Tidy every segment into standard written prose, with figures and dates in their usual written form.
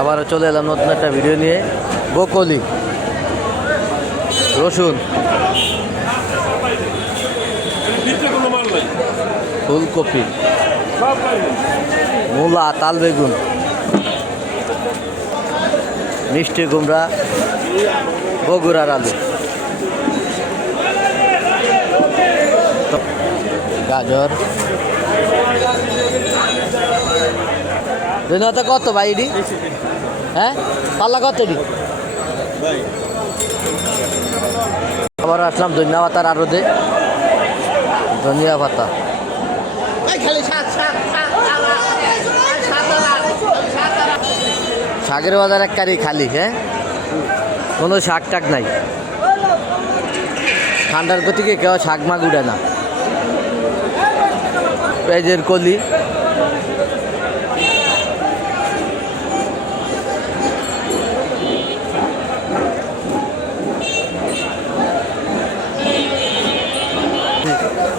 আবার চলে এলাম নতুন একটা ভিডিও নিয়ে। ব্রোকলি, রসুন, ফুলকপি, মূলা, তাল বেগুন, মিষ্টি কুমড়া, বগুড়ার আলু, গাজর। ধন্যবাদ। কত ভাই এটি? হ্যাঁ, পাল্লা কত এটি? আবার আসলাম ধনিয়া পাতার আড়তে। ধনিয়া পাতা, শাকের বাজার এক কারি খালি। হ্যাঁ, কোনো শাক টাক নাই। ঠান্ডার গতিকে কেউ শাক মাগ উঠে না। পেঁয়াজের কলি,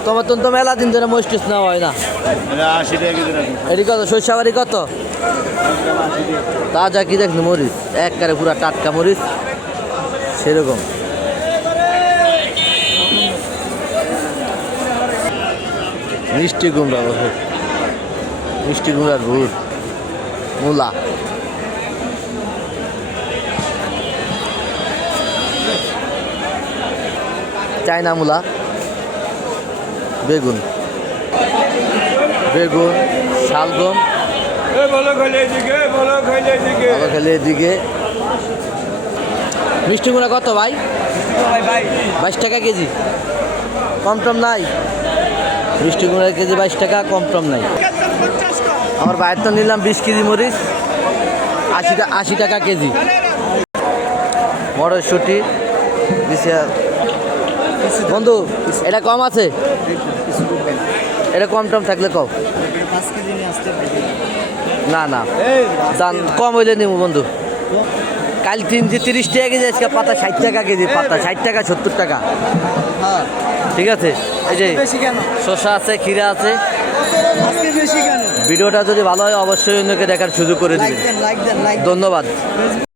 তোমার তো মেলা দিন ধরে মস্তিস নেওয়া হয় না। 80 টাকা কেজি রাখুন। এটি কত? সরষাবাড়ি কত? তাজা কি দেখুন, মরিচ একবারে পুরা টাটকা মরিচ সেরকম। মিষ্টি কুমড়া, মিষ্টি কুমড়ার ভুর, মূলা, চায়না মূলা, বেগুন, বেগুন, শালগম, ভালো খেলে এদিকে। মিষ্টি কুমড়া কত ভাই? 22 টাকা কেজি। কম টম নাই? মিষ্টি কুমড়ার কেজি 22 টাকা, কম টম নাই। আমার বাইরে তো নিলাম 20 কেজি মরিচ, 80 টাকা কেজি। মটরশুঁটি বন্ধু, এটা কম আছে? এটা কম টম থাকলে কম। না না, দাম কম হইলে নিব বন্ধু। কাল 30 টাকা কেজি, আজকে পাতা 60 টাকা কেজি। পাতা 60 টাকা, 70 টাকা। ঠিক আছে। এই যে শসা আছে, ক্ষীরা আছে। ভিডিওটা যদি ভালো হয় অবশ্যই অন্যকে দেখার সুযোগ করে দিবেন। ধন্যবাদ।